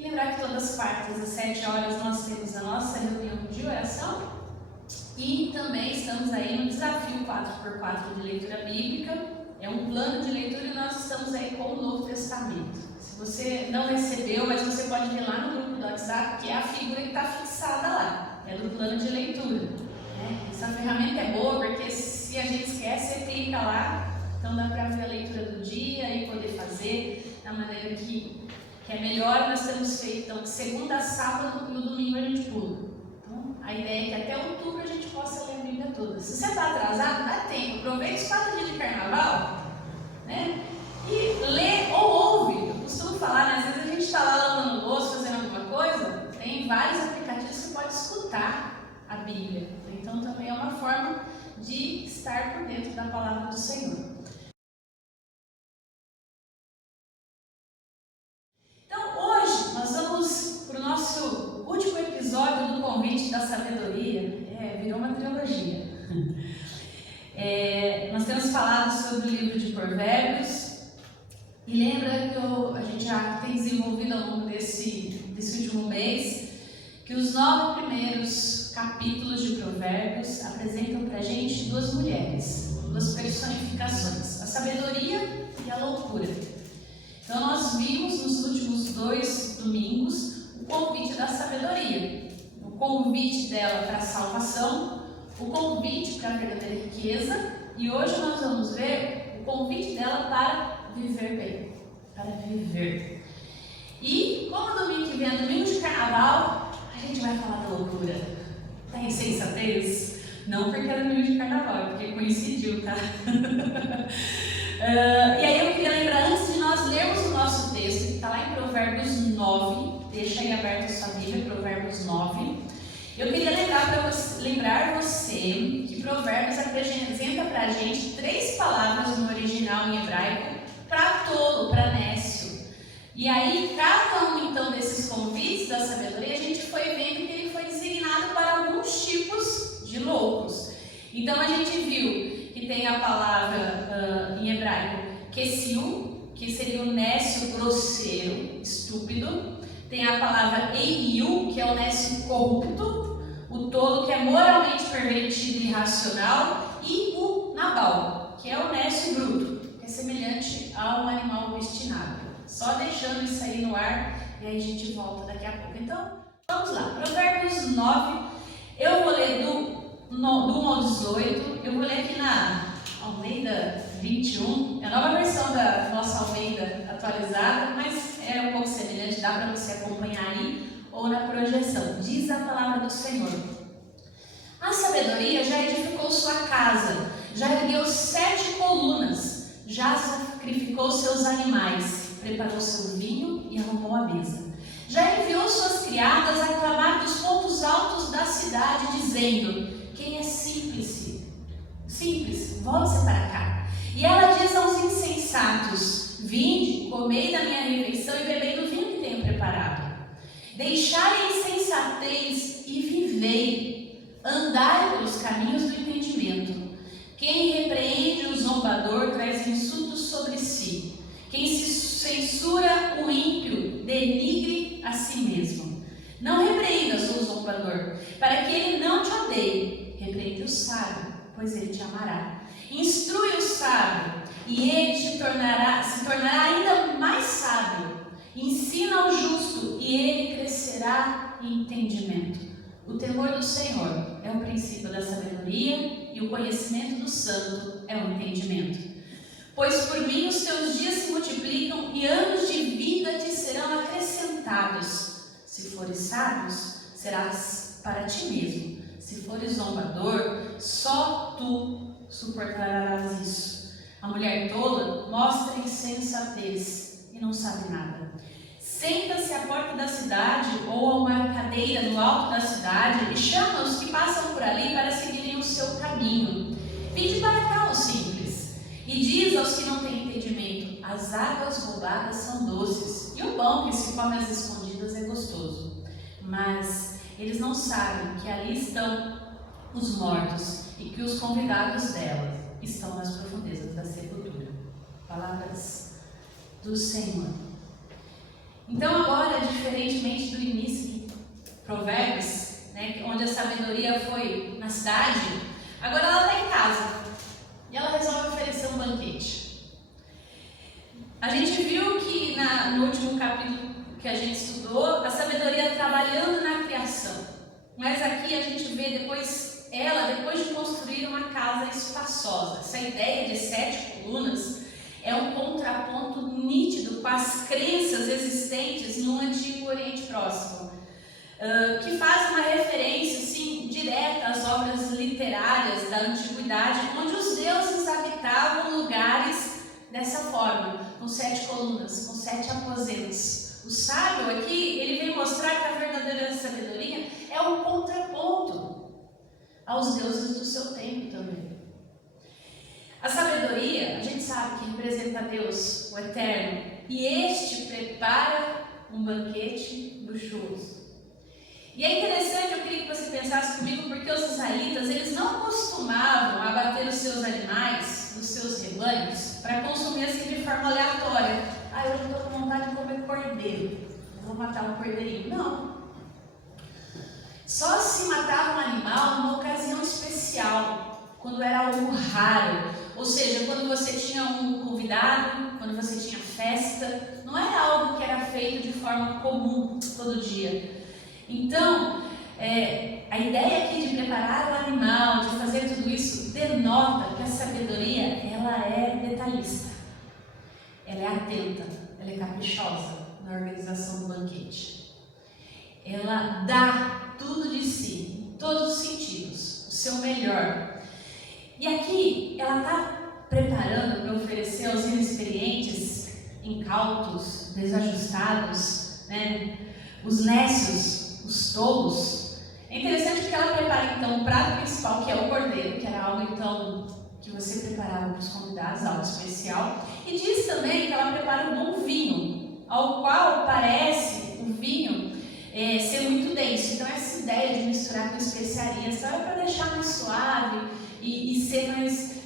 E lembrar que todas as quartas, às 7 horas, nós temos a nossa reunião de oração. E também estamos aí no desafio 4x4 de leitura bíblica. É um plano de leitura e nós estamos aí com o Novo Testamento. Se você não recebeu, mas você pode ver lá no grupo do WhatsApp, que é a figura que está fixada lá. É do plano de leitura. Essa ferramenta é boa porque se a gente esquece, você clica lá. Então dá para ver a leitura do dia e poder fazer da maneira que é melhor. Nós temos feito, então, de segunda a sábado e no domingo a gente pula. Então a ideia é que até outubro a gente possa ler a Bíblia toda. Se você está atrasado, dá tempo. Aproveite os 4 dias de carnaval, né? E lê ou ouve. Eu costumo falar, né? Às vezes a gente está lá lavando louça, fazendo alguma coisa, tem vários aplicativos que você pode escutar a Bíblia. Então também é uma forma de estar por dentro da palavra do Senhor. Então hoje nós vamos para o nosso último episódio do Convite da Sabedoria. Virou uma trilogia. Nós temos falado sobre o livro de Provérbios. E lembra que a gente já tem desenvolvido ao longo desse último mês que os 9 primeiros capítulos de Provérbios apresentam para a gente 2 mulheres, 2 personificações, a sabedoria e a loucura. Então nós vimos nos últimos 2 domingos o convite da sabedoria, o convite dela para a salvação, o convite para a verdadeira riqueza, e hoje nós vamos ver o convite dela para viver bem, para viver. E como domingo que vem é domingo de carnaval, a gente vai falar da loucura. Tem sensatez? Não porque é domingo de carnaval, é porque coincidiu, tá? E aí eu queria lembrar, antes de nós lermos o nosso texto, que está lá em Provérbios 9, deixa aí aberto a sua Bíblia, Provérbios 9. Eu queria lembrar você que Provérbios apresenta para a gente 3 palavras no original em hebraico, para tolo, para nécio. E aí, cada um então desses convites da sabedoria, a gente foi vendo que ele foi designado para alguns tipos de loucos. Então a gente viu que tem a palavra em hebraico kesiu, que seria o nécio grosseiro, estúpido. Tem a palavra eiu, que é o nécio corrupto, o tolo, que é moralmente pervertido e irracional, e o nabal, que é o nécio bruto, que é semelhante a um animal obstinado. Só deixando isso aí no ar e aí a gente volta daqui a pouco. Então, vamos lá. Provérbios 9, eu vou ler do 1 ao 18, eu vou ler aqui na Almeida 21, é a nova versão da nossa Almeida atualizada, mas é um pouco semelhante, dá para você acompanhar aí ou na projeção. Diz a palavra do Senhor: a sabedoria já edificou sua casa, já ergueu 7 colunas, já sacrificou seus animais, preparou seu vinho e arrumou a mesa. Já enviou suas criadas a clamar dos pontos altos da cidade, dizendo: quem é simples, volte-se para cá. E ela diz aos insensatos: vinde, comei da minha refeição e bebei do vinho que tenho preparado. Deixai a insensatez e vivei, andai pelos caminhos do entendimento. Quem repreende o zombador traz insultos sobre si. Quem se censura o ímpio denigre a si mesmo. Não repreendas o zombador, para que ele não te odeie. Repreende o sábio, pois ele te amará. Instrui o sábio, e ele se tornará ainda mais sábio. Ensina o justo, e ele crescerá em entendimento. O temor do Senhor é o princípio da sabedoria, e o conhecimento do santo é o entendimento. Pois por mim os teus dias se multiplicam e anos de vida te serão acrescentados. Se fores sábios, serás para ti mesmo. Se fores zombador, só tu suportarás isso. A mulher tola mostra insensatez e não sabe nada. Senta-se à porta da cidade ou a uma cadeira no alto da cidade e chama os que passam por ali para seguirem o seu caminho. Vinde para cá, os simples. E diz aos que não têm entendimento: as águas roubadas são doces, e o pão que se come às escondidas é gostoso. Mas eles não sabem que ali estão os mortos e que os convidados dela estão nas profundezas da sepultura. Palavras do Senhor. Então agora, diferentemente do início de Provérbios, né, onde a sabedoria foi na cidade, agora ela está em casa e ela resolve oferecer um banquete. A gente viu que no último capítulo que a gente estudou, a sabedoria trabalhando na criação, mas aqui a gente vê depois de construir uma casa espaçosa. Essa ideia de 7 colunas é um contraponto nítido com as crenças existentes no Antigo Oriente Próximo, que faz uma referência assim, direta às obras literárias da Antiguidade, onde os deuses habitavam lugares dessa forma, com 7 colunas, com 7 aposentos. O sábio aqui, ele vem mostrar que a verdadeira sabedoria é um contraponto aos deuses do seu tempo também. A sabedoria, a gente sabe que representa Deus, o Eterno, e este prepara um banquete luxuoso. E é interessante, eu queria que você pensasse comigo, porque os israelitas, eles não costumavam abater os seus animais, os seus rebanhos, para consumir assim de forma aleatória. Eu não estou com vontade de comer cordeiro, eu vou matar um cordeirinho. Não. Só se matava um animal numa ocasião especial, quando era algo raro. Ou seja, quando você tinha um convidado, quando você tinha festa, não era algo que era feito de forma comum todo dia. Então, a ideia aqui de preparar o animal, de fazer tudo isso, denota que a sabedoria, ela é detalhista, ela é atenta, ela é caprichosa na organização do banquete. Ela dá tudo de si, em todos os sentidos, o seu melhor. E aqui ela está preparando para oferecer aos inexperientes, incautos, desajustados, né? Os nécios, os tolos. É interessante que ela prepara então o prato principal, que é o cordeiro, que era algo então que você preparava para os convidados, algo especial. E diz também que ela prepara um bom vinho, ao qual parece o vinho ser muito denso. Então essa ideia de misturar com especiarias só é para deixar mais suave e ser mais,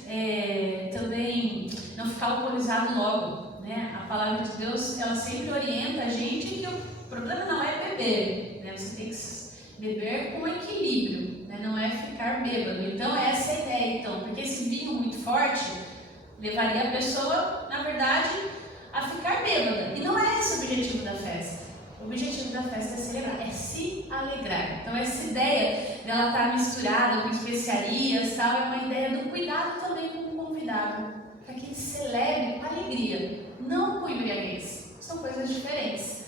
também não ficar alcoolizado logo, né? A palavra de Deus, ela sempre orienta a gente que o problema não é beber, né? Você tem que beber com equilíbrio, né? Não é ficar bêbado. Então essa é a ideia, então, porque esse vinho muito forte levaria a pessoa, na verdade, a ficar bêbada. E não é esse o objetivo da festa. O objetivo da festa é celebrar, é se alegrar. Então essa ideia dela estar misturada com especiarias, tal, é uma ideia do cuidado também com o convidado, para que ele celebre com alegria, não com embriaguez. São coisas diferentes.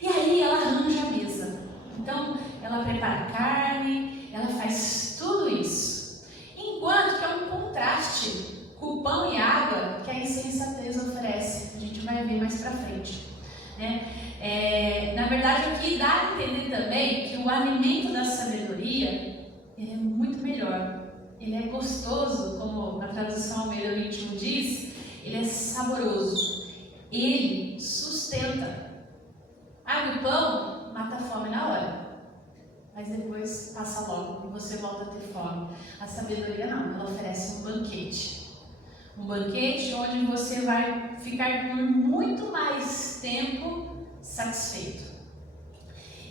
E aí ela arranja a mesa. Então ela prepara a carne, ela faz tudo isso. Enquanto que é um contraste com o pão e água que a insensatez oferece. A gente vai ver mais para frente, né? Na verdade aqui dá a entender também que o alimento da sabedoria, ele é muito melhor, ele é gostoso, como a tradução Almeida 21 diz, ele é saboroso, ele sustenta. O pão mata a fome na hora, mas depois passa logo e você volta a ter fome. A sabedoria não, ela oferece um banquete onde você vai ficar por muito mais tempo satisfeito.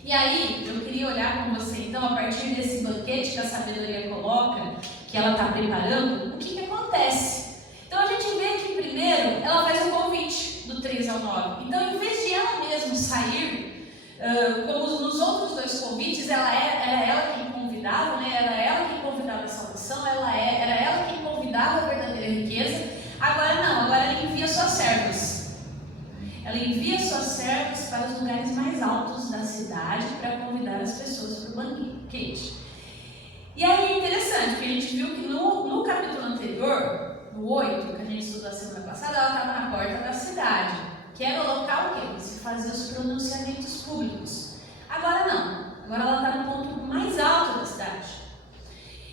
E aí, eu queria olhar com você, então, a partir desse banquete que a sabedoria coloca, que ela está preparando, o que acontece? Então, a gente vê que primeiro, ela faz um convite, do 3 ao 9. Então, em vez de ela mesma sair, como nos outros 2 convites, era ela quem convidava, né? Era ela quem convidava a salvação, era ela quem convidava a verdadeira riqueza. Agora não, agora ela envia suas servas. Ela envia suas servas para os lugares mais altos da cidade para convidar as pessoas para o banquete. E aí é interessante, porque a gente viu que no capítulo anterior, no 8, que a gente estudou a semana passada, ela estava na porta da cidade, que era o local que se fazia os pronunciamentos públicos. Agora não, agora ela está no ponto mais alto da cidade.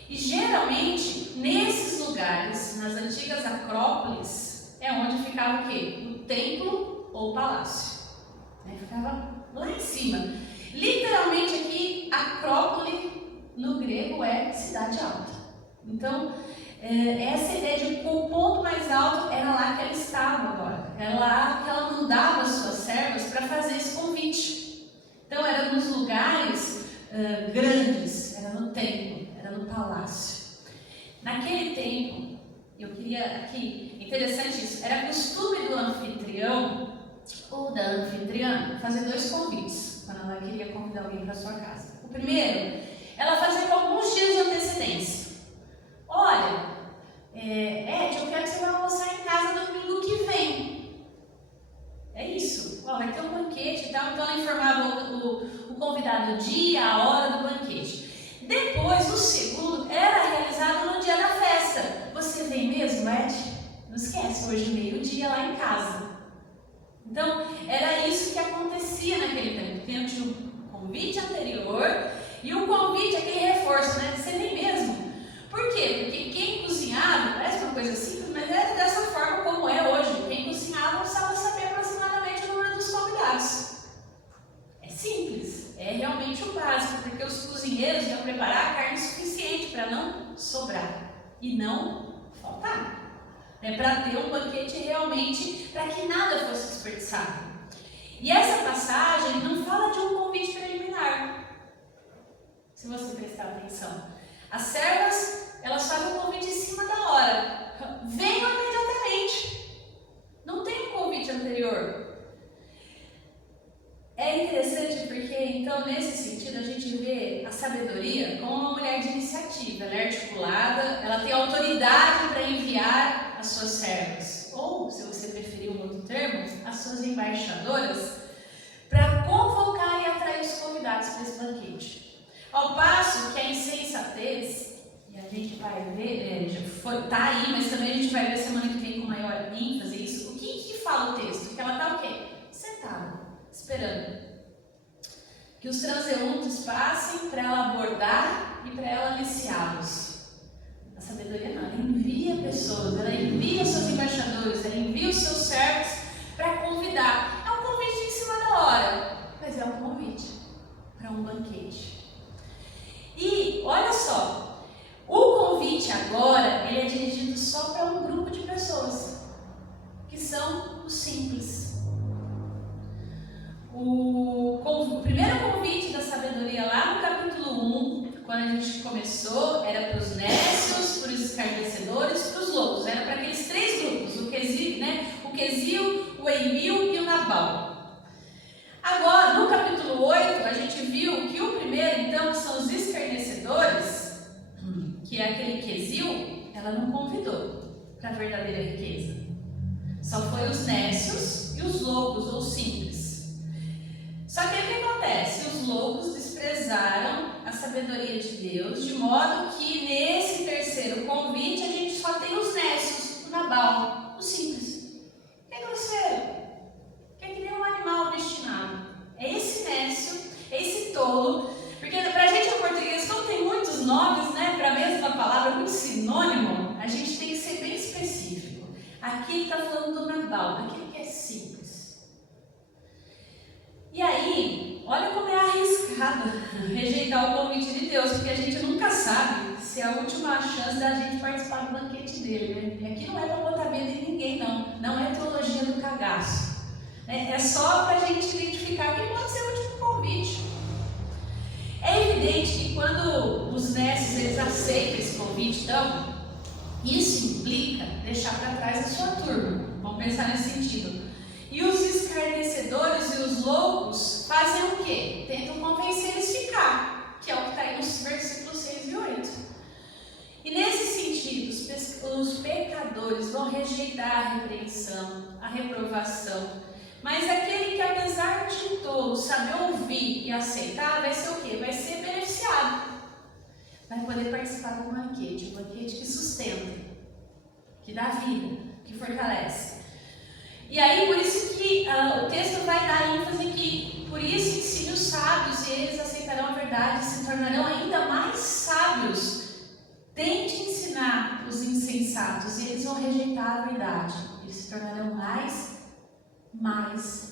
E geralmente, nesses lugares, nas antigas acrópolis, é onde ficava o quê? O templo ou palácio, né? Ficava lá em cima. Literalmente aqui, acrópole no grego é cidade alta. Então, essa ideia de o ponto mais alto era lá que ela estava agora. Era lá que ela mandava as suas servas para fazer esse convite. Então era nos lugares grandes, era no templo, era no palácio. Naquele tempo, eu queria aqui, interessante isso, era costume do anfitrião ou da anfitriã fazer 2 convites quando ela queria convidar alguém para sua casa. O primeiro, ela fazia com alguns dias de antecedência. Olha, Ed, eu quero que você vá almoçar em casa no domingo que vem. É isso. Ó, vai ter um banquete e tal. Então ela informava o convidado o dia, a hora do banquete. Depois, o segundo era realizado no dia da festa. Você vem mesmo, Ed? Não esquece, hoje meio-dia lá em casa. Então, era isso que acontecia naquele tempo. Tinha um convite anterior e o convite, aquele reforço, né? Você vem mesmo. Por quê? Porque quem cozinhava, parece uma coisa simples, mas era dessa forma como é hoje. Quem cozinhava precisava saber aproximadamente o número dos convidados. É simples, é realmente o básico, porque os cozinheiros iam preparar a carne suficiente para não sobrar e não faltar. Para ter um banquete realmente, para que nada fosse desperdiçado. E essa passagem não fala de um convite preliminar, se você prestar atenção. As servas, elas fazem o convite em cima da hora. Venham imediatamente. Não tem um convite anterior. É interessante porque, então, nesse sentido, a gente vê a sabedoria como uma mulher de iniciativa. Ela é articulada, ela tem autoridade para enviar as suas servas. Ou, se você preferir um outro termo, as suas embaixadoras, para convocar e atrair os convidados para esse banquete. Ao passo que a insensatez, e a gente vai ver, está aí, mas também a gente vai ver semana que vem com maior ênfase isso. O que fala o texto? Que ela está o quê? Sentada, esperando que os transeuntes passem para ela abordar e para ela aliciá-los. A sabedoria não, ela envia pessoas, ela envia seus embaixadores, ela envia os seus servos para convidar. É um convite em cima da hora, mas é um convite para um banquete. E olha só, o convite agora ele é dirigido só para um grupo de pessoas, que são os simples. O primeiro convite da sabedoria lá no capítulo 1, quando a gente começou, era para os nécios, para os escarnecedores, para os loucos. Era para aqueles 3 grupos, o Quesil, o Emil e o Nabal. Agora, no capítulo 8, a gente viu que o primeiro, então, são os escarnecedores, que é aquele Quesil, ela não convidou para a verdadeira riqueza. Só foi os nécios e os loucos, ou simples. Só que o que acontece? Os loucos desprezaram a sabedoria de Deus, de modo que nesse terceiro convite a gente só tem os nécios, o Nabal, os simples. É grosseiro. Que é que nem um animal obstinado. É esse nécio, é esse tolo, porque pra gente em português, como tem muitos nomes, né, para a mesma palavra, muito sinônimo, a gente tem que ser bem específico. Aqui ele está falando do Nabal, daquele que é simples. E aí, olha como é arriscado rejeitar o convite de Deus, porque a gente nunca sabe se é a última chance da gente participar do banquete dele, né? E aqui não é para botar medo em ninguém, não é teologia do cagaço. É só para a gente identificar que pode ser o último convite. É evidente que quando os nécios eles aceitam esse convite, então, isso implica deixar para trás a sua turma. Vamos pensar nesse sentido. E os escarnecedores e os loucos fazem o quê? Tentam convencer eles a ficar, que é o que está aí nos versículos 6 e 8. E nesse sentido, os pecadores vão rejeitar a repreensão, a reprovação. Mas aquele que, apesar de tolo, saber ouvir e aceitar, vai ser o quê? Vai ser beneficiado. Vai poder participar do banquete, um banquete que sustenta, que dá vida, que fortalece. E aí, por isso que o texto vai dar ênfase que, por isso ensine os sábios, e eles aceitarão a verdade e se tornarão ainda mais sábios. Tente ensinar os insensatos, e eles vão rejeitar a verdade. Eles se tornarão mais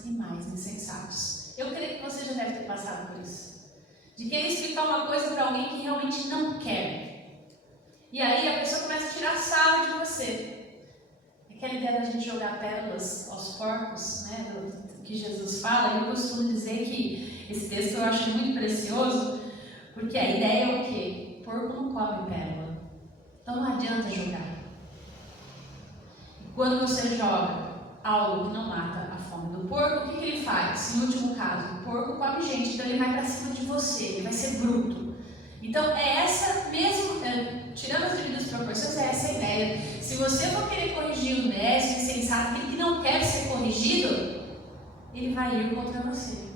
e mais insensatos. Eu creio que você já deve ter passado por isso. De querer explicar uma coisa para alguém que realmente não quer. E aí a pessoa começa a tirar sarro de você. Aquela ideia da gente jogar pérolas aos porcos, né? que Jesus fala, eu costumo dizer que esse texto eu acho muito precioso, porque a ideia é o quê? Porco não come pérola, então não adianta jogar. Quando você joga algo que não mata a fome do porco, o que ele faz? Em último caso, o porco come gente, então ele vai para cima de você, ele vai ser bruto. Então é essa mesmo, tirando as devidas proporções, é essa a ideia. Se você for querer corrigir o mestre, insensato, aquele que não quer ser corrigido, ele vai ir contra você.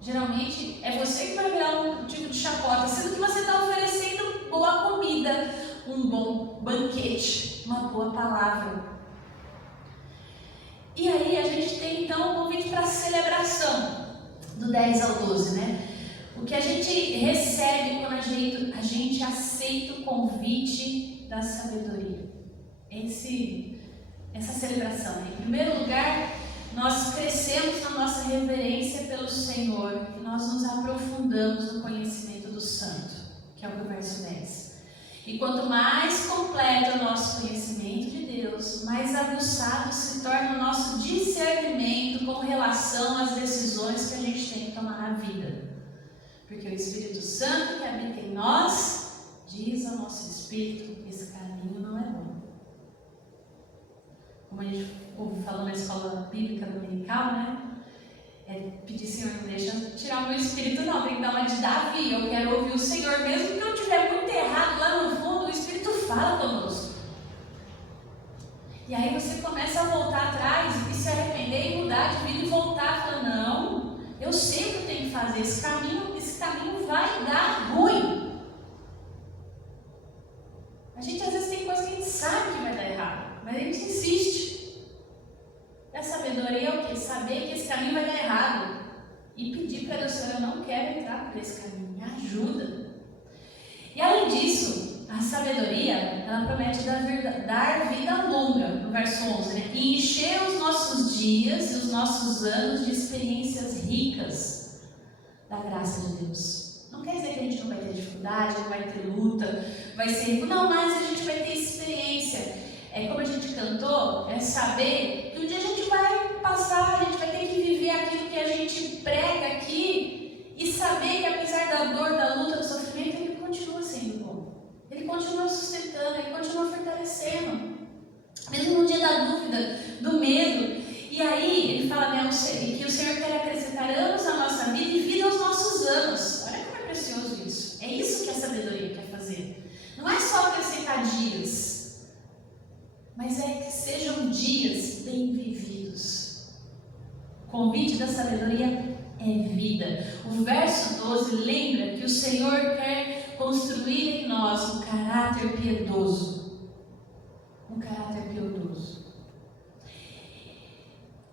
Geralmente é você que vai virar um tipo de chacota, sendo que você está oferecendo boa comida, um bom banquete, uma boa palavra. E aí a gente tem então o convite para a celebração, do 10 ao 12, né? O que a gente recebe quando a gente aceita o convite da sabedoria. Essa celebração. Em primeiro lugar, nós crescemos na nossa reverência pelo Senhor e nós nos aprofundamos no conhecimento do Santo, que é o verso 10. E quanto mais completo é o nosso conhecimento de Deus, mais aguçado se torna o nosso discernimento com relação às decisões que a gente tem que tomar na vida. Porque o Espírito Santo que habita em nós diz ao nosso espírito que esse caminho não é bom. Como a gente falou na escola bíblica dominical, né? Pedir, Senhor, não deixa tirar o meu espírito não, tem que dar uma de Davi, eu quero ouvir o Senhor, mesmo que eu estiver muito errado lá no fundo, o Espírito fala conosco. E aí você começa a voltar atrás e se arrepender e mudar de vida e voltar, falar, não, eu sei o que eu tenho que fazer, esse caminho vai dar ruim. A gente às vezes tem coisas que a gente sabe que vai dar errado, mas a gente insiste. E a sabedoria é o quê? Saber que esse caminho vai dar errado e pedir para Deus, Senhor, eu não quero entrar por esse caminho, me ajuda. E além disso, a sabedoria, ela promete dar vida longa, no verso 11, né? E encher os nossos dias e os nossos anos de experiências ricas da graça de Deus. Não quer dizer que a gente não vai ter dificuldade, não vai ter luta, vai ser... Não, mas a gente vai ter experiência. Como a gente cantou, é saber que um dia a gente vai passar, a gente vai ter que viver aquilo que a gente prega aqui e saber que apesar da dor, da luta, do sofrimento, ele continua sendo bom. Ele continua sustentando, ele continua fortalecendo. Mesmo no dia da dúvida, do medo. E aí, ele fala, né, que o Senhor quer acrescentar anos à nossa vida e vida aos nossos anos. Olha como é precioso isso. É isso que a sabedoria quer fazer. Não é só acrescentar dias, mas é que sejam dias bem vividos. O convite da sabedoria é vida. O verso 12 lembra que o Senhor quer construir em nós um caráter piedoso. Um caráter piedoso.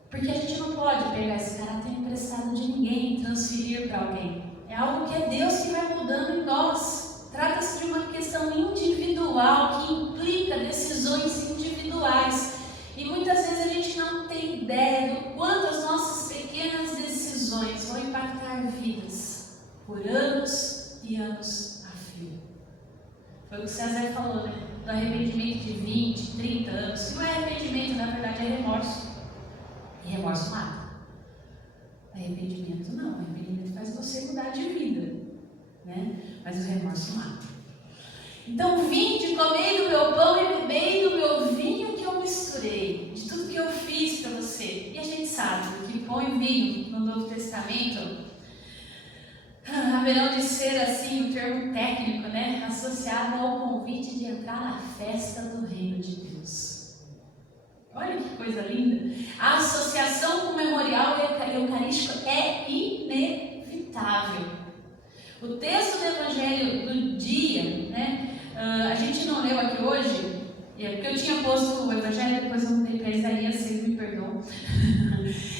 Porque a gente não pode pegar esse caráter emprestado de ninguém e transferir para alguém. É algo que é Deus que vai mudando em nós. Trata-se de uma questão individual que implica decisões individuais. E muitas vezes a gente não tem ideia do quanto as nossas pequenas decisões vão impactar vidas por anos e anos a fio. Foi o que César falou, né? Do arrependimento de 20, 30 anos. Que não é arrependimento, na verdade é remorso. E remorso mata. Arrependimento não. Arrependimento faz você mudar de vida, né? Mas o remorso mata. Então, vinde, comei do meu pão e bebei do meu vinho que eu misturei, de tudo que eu fiz para você. E a gente sabe que pão e vinho no Novo Testamento haverão de ser assim, um termo técnico, né? Associado ao convite de entrar na festa do reino de Deus. Olha que coisa linda! A associação com o memorial eucarístico é inevitável. O texto do Evangelho do dia, né? A gente não leu aqui hoje, porque eu tinha posto o Evangelho, depois eu mudei para Isaías, vocês me perdoam.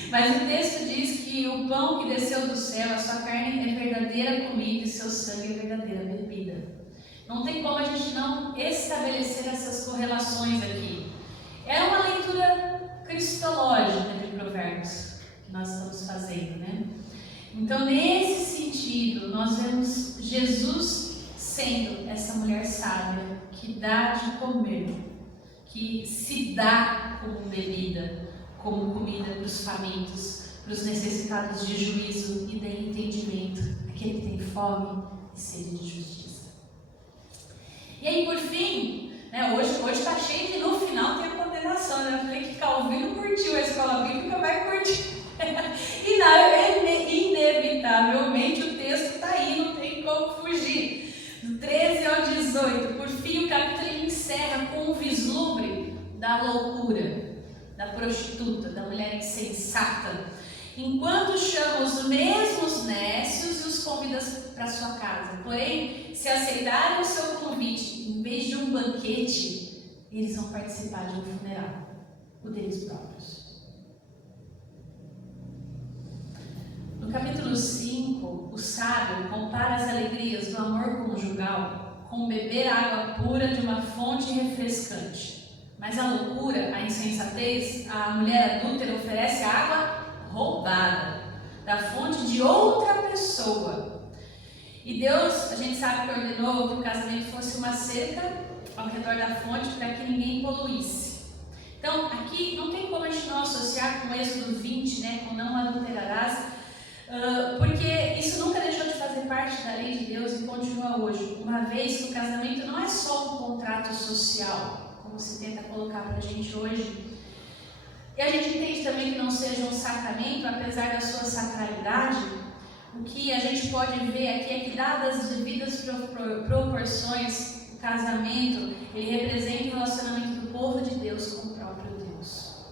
Mas o texto diz que o pão que desceu do céu, a sua carne é verdadeira comida e seu sangue é verdadeira bebida. Não tem como a gente não estabelecer essas correlações aqui. É uma leitura cristológica de Provérbios que nós estamos fazendo, né? Então, nesse sentido, nós vemos Jesus sendo essa mulher sábia que dá de comer, que se dá como bebida, como comida para os famintos, para os necessitados de juízo e de entendimento, aquele que tem fome e sede de justiça. E aí, por fim, né, hoje está cheio que no final tem a condenação. Né? Eu falei que Calvino curtiu a escola bíblica, vai curtir. E não, inevitavelmente o texto está aí, não tem como fugir. Do 13 ao 18, por fim o capítulo encerra com um vislumbre da loucura, da prostituta, da mulher insensata, enquanto chama os mesmos nécios e os convida para sua casa. Porém, se aceitarem o seu convite, em vez de um banquete, eles vão participar de um funeral, o deles próprios. No capítulo 5, o sábio compara as alegrias do amor conjugal com beber água pura de uma fonte refrescante. Mas a loucura, a insensatez, a mulher adúltera oferece água roubada da fonte de outra pessoa. E Deus, a gente sabe que ordenou que o casamento fosse uma cerca ao redor da fonte para que ninguém poluísse. Então, aqui não tem como a gente não associar com o Êxodo 20, né, com não adulterarás, porque isso nunca deixou de fazer parte da lei de Deus e continua hoje, uma vez que o casamento não é só um contrato social, como se tenta colocar para a gente hoje. E a gente entende também que não seja um sacramento, apesar da sua sacralidade. O que a gente pode ver aqui é que, dadas as devidas proporções, o casamento, ele representa o relacionamento do povo de Deus com o próprio Deus.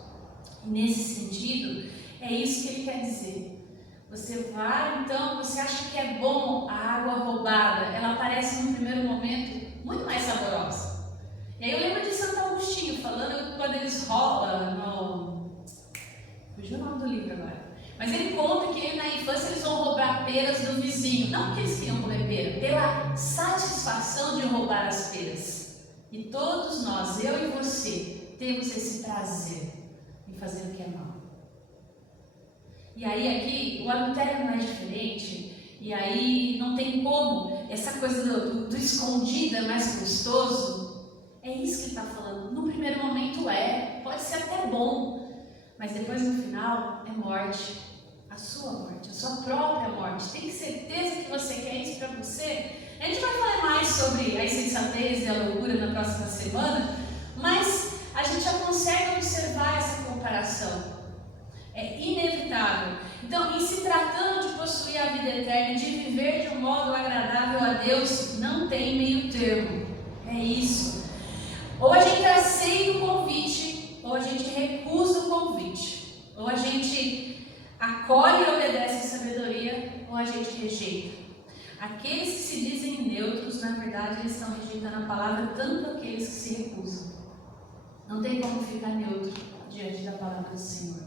E nesse sentido, é isso que ele quer dizer. Você vai, então, você acha que é bom a água roubada, ela parece num primeiro momento muito mais saborosa. E aí eu lembro de Santo Agostinho falando quando eles roubam no... Fugiu o nome do livro agora. Mas ele conta que na infância eles vão roubar peras do vizinho. Não porque eles queriam comer pera, pela satisfação de roubar as peras. E todos nós, eu e você, temos esse prazer em fazer o que é mal. E aí aqui o adultério não é diferente, e aí não tem como, essa coisa do escondido é mais gostoso. É isso que ele está falando. No primeiro momento pode ser até bom, mas depois no final é morte, a sua própria morte. Tem certeza que você quer isso para você? A gente vai falar mais sobre a insensatez e a loucura na próxima semana, mas a gente já consegue observar essa comparação. É inevitável. Então, em se tratando de possuir a vida eterna, de viver de um modo agradável a Deus, não tem meio termo. É isso. Ou a gente aceita o convite, ou a gente recusa o convite. Ou a gente acolhe e obedece a sabedoria, ou a gente rejeita. Aqueles que se dizem neutros, na verdade, eles estão rejeitando a palavra, tanto aqueles que se recusam. Não tem como ficar neutro diante da palavra do Senhor,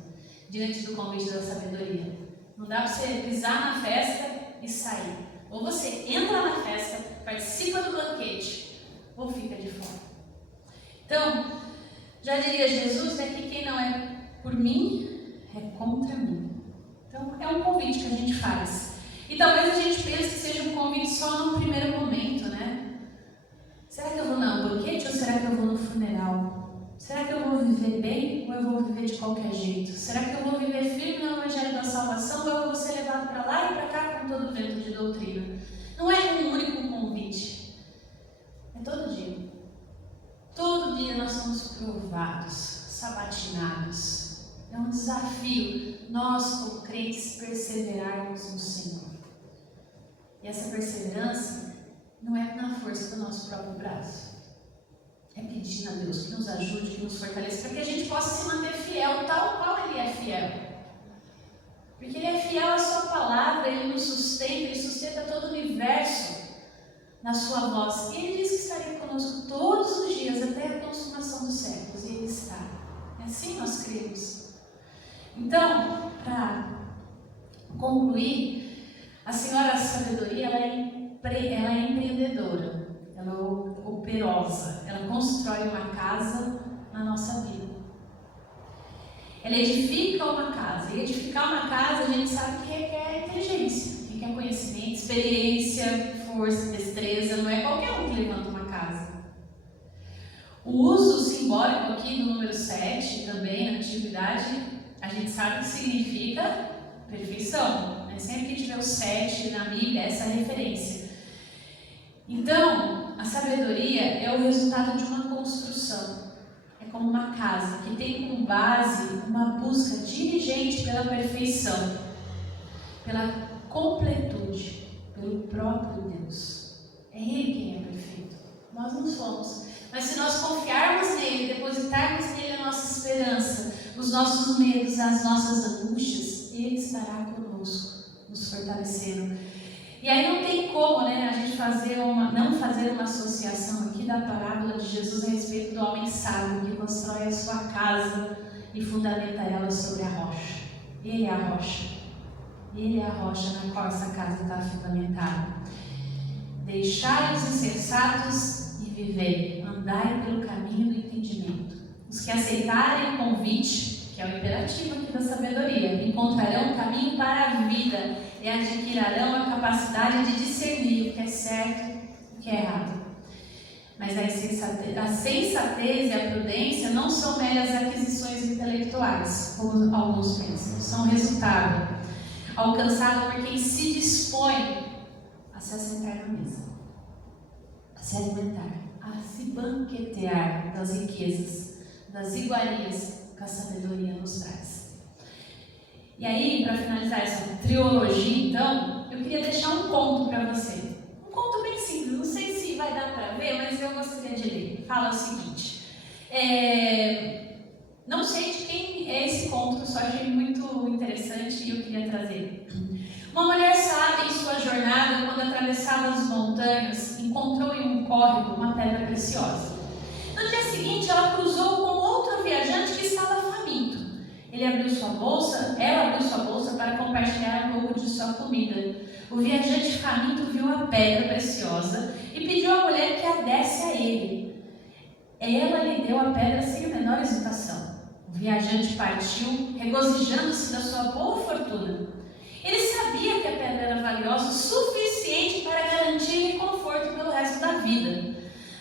diante do convite da sabedoria. Não dá para você pisar na festa e sair. Ou você entra na festa, participa do banquete, ou fica de fora. Então, já diria Jesus, né, que quem não é por mim, é contra mim. Então, é um convite que a gente faz. E talvez a gente pense que seja um convite só num primeiro momento, né? Será que eu vou no banquete ou será que eu vou no funeral? Será que eu vou viver bem ou eu vou viver de qualquer jeito? Será que eu vou viver firme no Evangelho da Salvação ou eu vou ser levado para lá e para cá com todo o vento de doutrina? Não é um único convite. É todo dia. Todo dia nós somos provados, sabatinados. É um desafio nós, como crentes, perseverarmos no Senhor. E essa perseverança não é na força do nosso próprio braço. É pedindo a Deus que nos ajude, que nos fortaleça, para que a gente possa se manter fiel, tal qual Ele é fiel. Porque Ele é fiel à Sua palavra, Ele nos sustenta, Ele sustenta todo o universo na Sua voz. E Ele diz que estaria conosco todos os dias, até a consumação dos séculos. E Ele está. É assim nós cremos. Então, para concluir, a Senhora Sabedoria, ela é empreendedora. Ela é operosa, ela constrói uma casa na nossa vida. Ela edifica uma casa, e edificar uma casa a gente sabe que requer inteligência, requer conhecimento, experiência, força, destreza, não é qualquer um que levanta uma casa. O uso simbólico aqui do número 7, também na antiguidade, gente sabe que significa perfeição, né? Sempre que tiver o 7 na Bíblia, essa é a referência. Então, a sabedoria é o resultado de uma construção. É como uma casa que tem como base uma busca diligente pela perfeição, pela completude, pelo próprio Deus. É Ele quem é perfeito. Nós não somos. Mas se nós confiarmos nele, depositarmos nele a nossa esperança, os nossos medos, as nossas angústias, Ele estará conosco, nos fortalecendo. E aí não tem como, né, a gente não fazer uma associação aqui da parábola de Jesus a respeito do homem sábio que constrói a sua casa e fundamenta ela sobre a rocha. Ele é a rocha. Ele é a rocha na qual essa casa está fundamentada. Deixai os insensatos e vivei, andai pelo caminho do entendimento. Os que aceitarem o convite, que é o imperativo aqui da sabedoria, encontrarão o caminho para a vida e adquirirão a capacidade de discernir o que é certo e o que é errado. Mas a sensatez e a prudência não são meras aquisições intelectuais, como alguns pensam, são resultado alcançado por quem se dispõe a se assentar na mesa, a se alimentar, a se banquetear das riquezas, das iguarias que a sabedoria nos traz. E aí, para finalizar essa trilogia, então, eu queria deixar um conto para você. Um conto bem simples, não sei se vai dar para ver, mas eu gostaria de ler. Fala o seguinte: não sei de quem é esse conto, eu só achei muito interessante e eu queria trazer. Uma mulher sábia em sua jornada, quando atravessava as montanhas, encontrou em um córrego uma pedra preciosa. No dia seguinte, ela cruzou com outro viajante que estava faminto. Ela abriu sua bolsa para compartilhar um pouco de sua comida. O viajante faminto viu a pedra preciosa e pediu à mulher que a desse a ele. Ela lhe deu a pedra sem a menor hesitação. O viajante partiu, regozijando-se da sua boa fortuna. Ele sabia que a pedra era valiosa o suficiente para garantir-lhe conforto pelo resto da vida.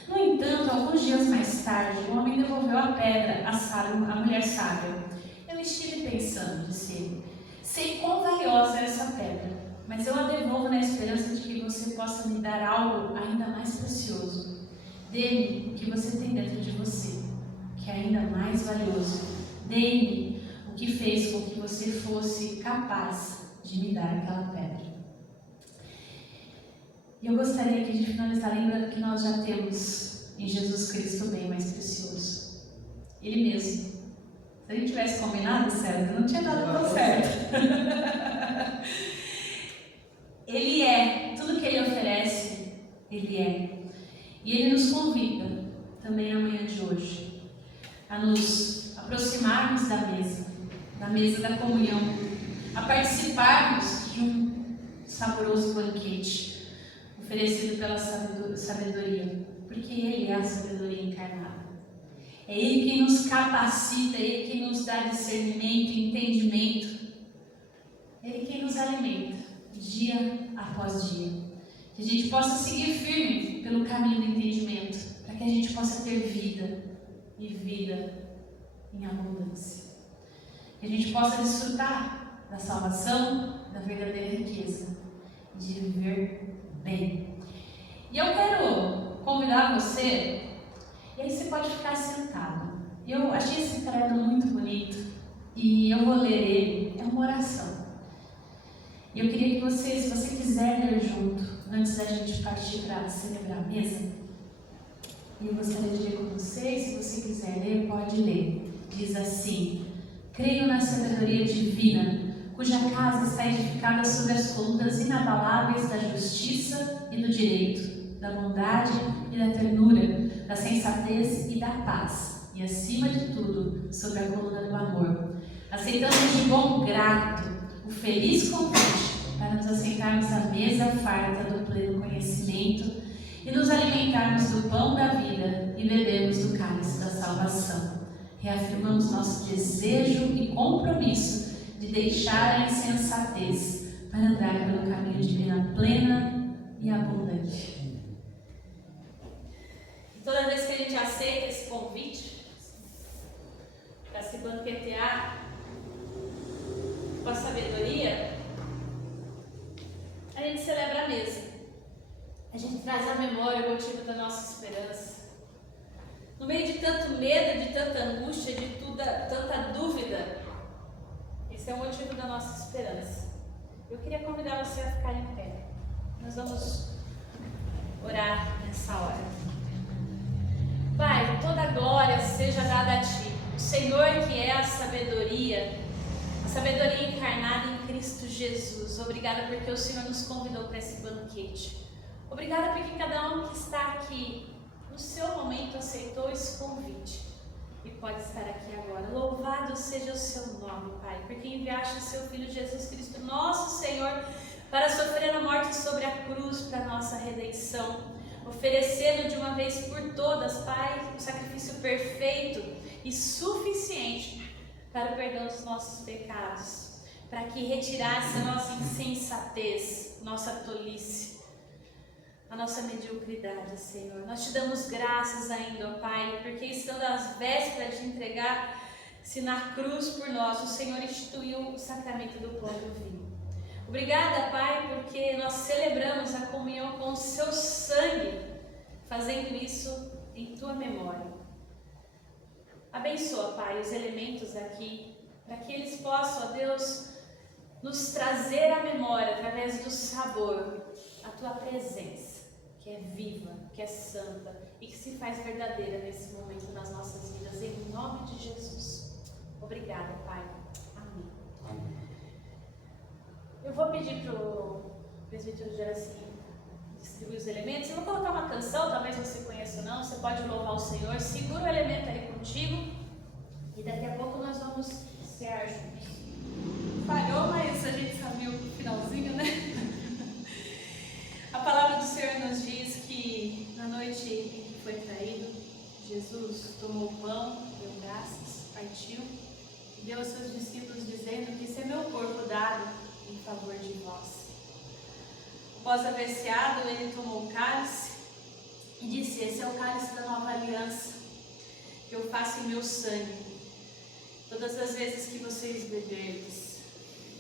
No entanto, alguns dias mais tarde, o homem devolveu a pedra à mulher sábia. Eu estive pensando, disse ele, sei quão valiosa é essa pedra, mas eu a devolvo na esperança de que você possa me dar algo ainda mais precioso. Dê-me o que você tem dentro de você, que é ainda mais valioso. Dê-me o que fez com que você fosse capaz de me dar aquela pedra. E eu gostaria aqui de finalizar lembrando que nós já temos em Jesus Cristo o bem mais precioso. Ele mesmo. Se a gente tivesse combinado, César, não tinha dado tão certo. Ele é. Tudo que Ele oferece, Ele é. E Ele nos convida, também na manhã de hoje, a nos aproximarmos da mesa da comunhão, a participarmos de um saboroso banquete oferecido pela sabedoria, porque Ele é a sabedoria encarnada. É Ele quem nos capacita, é Ele quem nos dá discernimento, entendimento, é Ele quem nos alimenta, dia após dia. Que a gente possa seguir firme pelo caminho do entendimento, para que a gente possa ter vida e vida em abundância. Que a gente possa desfrutar da salvação, da verdadeira riqueza, de viver bem. E eu quero convidar você, e aí você pode ficar sentado. Eu achei esse credo muito bonito e eu vou ler ele, é uma oração. E eu queria que você, se você quiser ler junto, antes da gente partir para celebrar a mesa, eu gostaria de ler com você, se você quiser ler, pode ler. Diz assim: creio na sabedoria divina, cuja casa está edificada sobre as colunas inabaláveis da justiça e do direito, da bondade e da ternura, da sensatez e da paz, e acima de tudo, sobre a coluna do amor. Aceitamos de bom grado o feliz convite para nos assentarmos à mesa farta do pleno conhecimento e nos alimentarmos do pão da vida e bebermos do cálice da salvação. Reafirmamos nosso desejo e compromisso de deixar a insensatez para andar pelo caminho de vida plena e abundante. Toda vez que a gente aceita esse convite para se banquetear com a sabedoria, a gente celebra a mesa. A gente traz à memória o motivo da nossa esperança. No meio de tanto medo, de tanta angústia, de tanta dúvida, esse é o motivo da nossa esperança. Eu queria convidar você a ficar em pé. Nós vamos orar nessa hora. Pai, toda glória seja dada a Ti. O Senhor que é a sabedoria encarnada em Cristo Jesus. Obrigada porque o Senhor nos convidou para esse banquete. Obrigada porque cada um que está aqui, no seu momento, aceitou esse convite e pode estar aqui agora. Louvado seja o seu nome, Pai, porque enviaste o seu Filho Jesus Cristo, nosso Senhor, para sofrer a morte sobre a cruz para nossa redenção, oferecendo de uma vez por todas, Pai, o sacrifício perfeito e suficiente para o perdão dos nossos pecados, para que retirasse a nossa insensatez, nossa tolice, a nossa mediocridade, Senhor. Nós te damos graças ainda, ó Pai, porque estando às vésperas de entregar-se na cruz por nós, o Senhor instituiu o sacramento do pão e do vinho. Obrigada, Pai, porque nós celebramos a comunhão com o seu sangue, fazendo isso em tua memória. Abençoa, Pai, os elementos aqui, para que eles possam, ó Deus, nos trazer à memória, através do sabor, a tua presença, que é viva, que é santa e que se faz verdadeira nesse momento nas nossas vidas, em nome de Jesus. Obrigada, Pai. Amém. Amém. Eu vou pedir para o presbítero Jaraci distribuir os elementos. Eu vou colocar uma canção, talvez você conheça ou não, você pode louvar o Senhor, segura o elemento ali contigo e daqui a pouco nós vamos cear juntos. Falhou, mas a gente sabia o finalzinho, né? A palavra do Senhor nos diz que na noite em que foi traído, Jesus tomou o pão, deu graças, partiu e deu aos seus discípulos dizendo que esse é meu corpo dado em favor de vós. Após haver ceado, ele tomou o cálice e disse: esse é o cálice da nova aliança, que eu faço em meu sangue. Todas as vezes que vocês beberdes,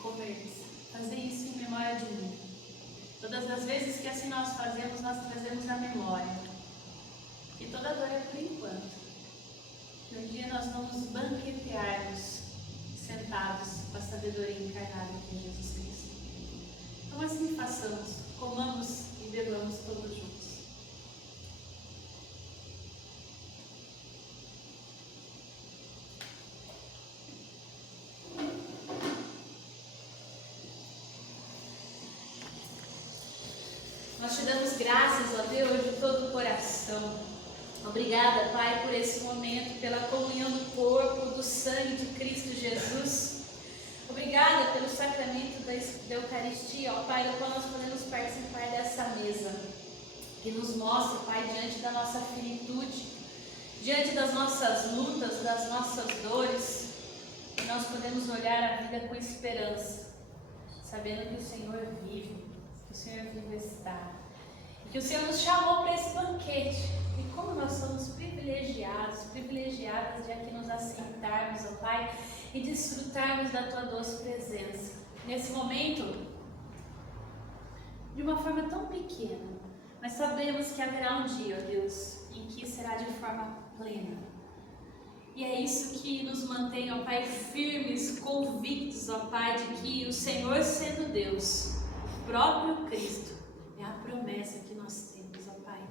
comerdes, fazei isso em memória de mim. Todas as vezes que assim nós fazemos, nós trazemos a memória que toda dor é por enquanto, que um dia nós vamos banquetearmos sentados com a sabedoria encarnada em Jesus Cristo. Então assim façamos, comamos e bebamos todos juntos. Nós te damos graças, ó Deus, de todo o coração. Obrigada, Pai, por esse momento, pela comunhão do corpo, do sangue de Cristo Jesus. Obrigada pelo sacramento da Eucaristia, ó Pai, do qual nós podemos participar dessa mesa. Que nos mostra, Pai, diante da nossa finitude, diante das nossas lutas, das nossas dores, que nós podemos olhar a vida com esperança, sabendo que o Senhor vive. Que o Senhor vivo está, e que o Senhor nos chamou para esse banquete, e como nós somos privilegiadas de aqui nos assentarmos, ó Pai, e desfrutarmos da Tua doce presença, nesse momento, de uma forma tão pequena, mas sabemos que haverá um dia, ó Deus, em que será de forma plena, e é isso que nos mantém, ó Pai, firmes, convictos, ó Pai, de que o Senhor sendo Deus, próprio Cristo, é a promessa que nós temos, ó Pai.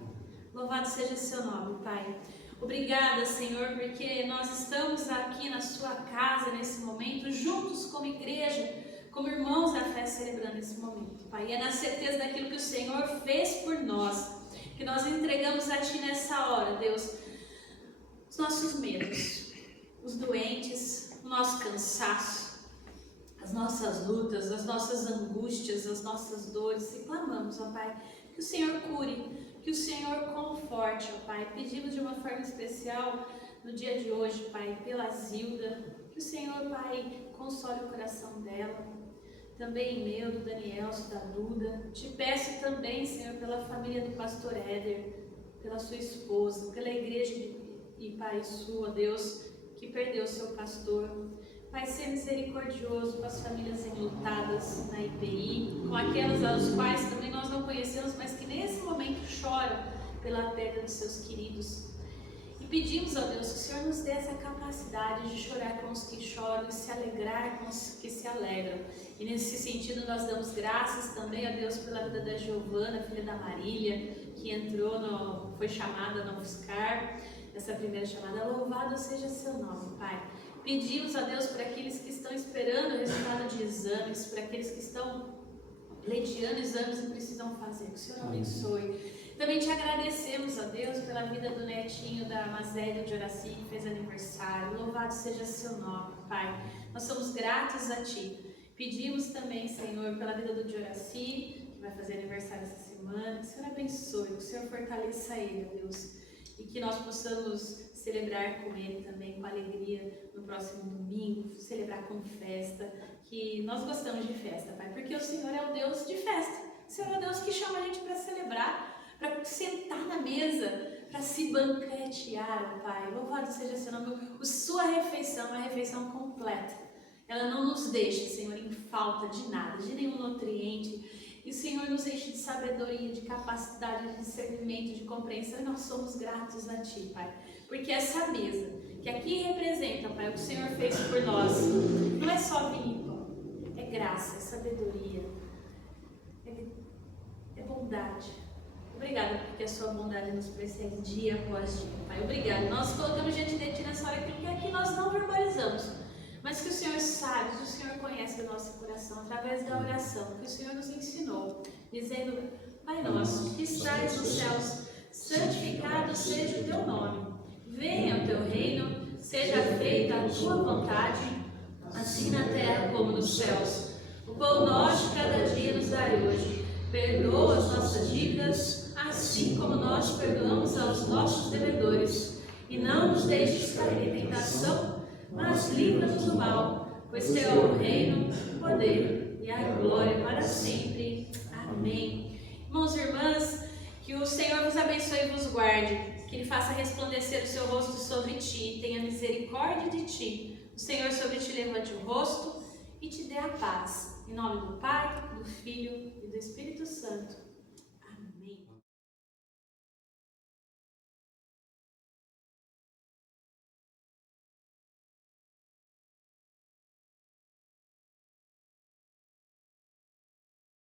Louvado seja o seu nome, Pai. Obrigada, Senhor, porque nós estamos aqui na sua casa nesse momento, juntos como igreja, como irmãos da fé, celebrando esse momento, Pai. E é na certeza daquilo que o Senhor fez por nós, que nós entregamos a Ti nessa hora, Deus, os nossos medos, os doentes, o nosso cansaço, as nossas lutas, as nossas angústias, as nossas dores, e clamamos, ó Pai, que o Senhor cure, que o Senhor conforte, ó Pai. Pedimos de uma forma especial no dia de hoje, Pai, pela Zilda, que o Senhor, Pai, console o coração dela, também meu, do Daniel, da Duda. Te peço também, Senhor, pela família do pastor Éder, pela sua esposa, pela igreja e Pai sua, Deus, que perdeu seu pastor. Pai, ser misericordioso com as famílias enlutadas na IPI, com aquelas aos quais também nós não conhecemos, mas que nesse momento choram pela perda dos seus queridos. E pedimos, ó Deus, que o Senhor nos dê essa capacidade de chorar com os que choram e se alegrar com os que se alegram. E nesse sentido nós damos graças também a Deus pela vida da Giovana, filha da Marília, que foi chamada no UFSCar, nessa primeira chamada. Louvado seja seu nome, Pai. Pedimos a Deus para aqueles que estão esperando o resultado de exames, para aqueles que estão pleiteando exames e precisam fazer, que o Senhor abençoe. Também te agradecemos, ó Deus, pela vida do netinho da Mazélia de Horaci, que fez aniversário. Louvado seja seu nome, Pai. Nós somos gratos a Ti. Pedimos também, Senhor, pela vida do Horaci, que vai fazer aniversário essa semana. Que o Senhor abençoe, que o Senhor fortaleça ele, ó Deus. E que nós possamos celebrar com ele também, com alegria, no próximo domingo, celebrar com festa, que nós gostamos de festa, Pai, porque o Senhor é o Deus de festa. O Senhor é o Deus que chama a gente para celebrar, para sentar na mesa, para se banquetear, Pai. Louvado seja seu nome. A sua refeição é uma refeição completa. Ela não nos deixa, Senhor, em falta de nada, de nenhum nutriente. E o Senhor nos enche de sabedoria, de capacidade, de discernimento, de compreensão. E nós somos gratos a Ti, Pai. Porque essa mesa, que aqui representa, Pai, o que o Senhor fez por nós, não é só vinho, é graça, é sabedoria, é bondade. Obrigada porque a sua bondade nos persegue dia após dia, Pai. Obrigada. Nós colocamos diante de Ti nessa hora aquilo que aqui nós não verbalizamos, mas que o Senhor sabe, que o Senhor conhece o nosso coração através da oração que o Senhor nos ensinou, dizendo: Pai nosso, que estás nos céus, santificado seja o Teu nome. Venha o Teu reino, seja feita a Tua vontade, assim na terra como nos céus. O pão nosso de cada dia nos dai hoje. Perdoa as nossas dívidas, assim como nós perdoamos aos nossos devedores. E não nos deixes cair em tentação, mas livra-nos do mal, pois Teu é o reino, o poder e a glória para sempre. Amém. Irmãos e irmãs, que o Senhor vos abençoe e vos guarde, que Ele faça resplandecer o seu rosto sobre ti, tenha misericórdia de ti. O Senhor sobre ti levante o rosto e te dê a paz. Em nome do Pai, do Filho e do Espírito Santo.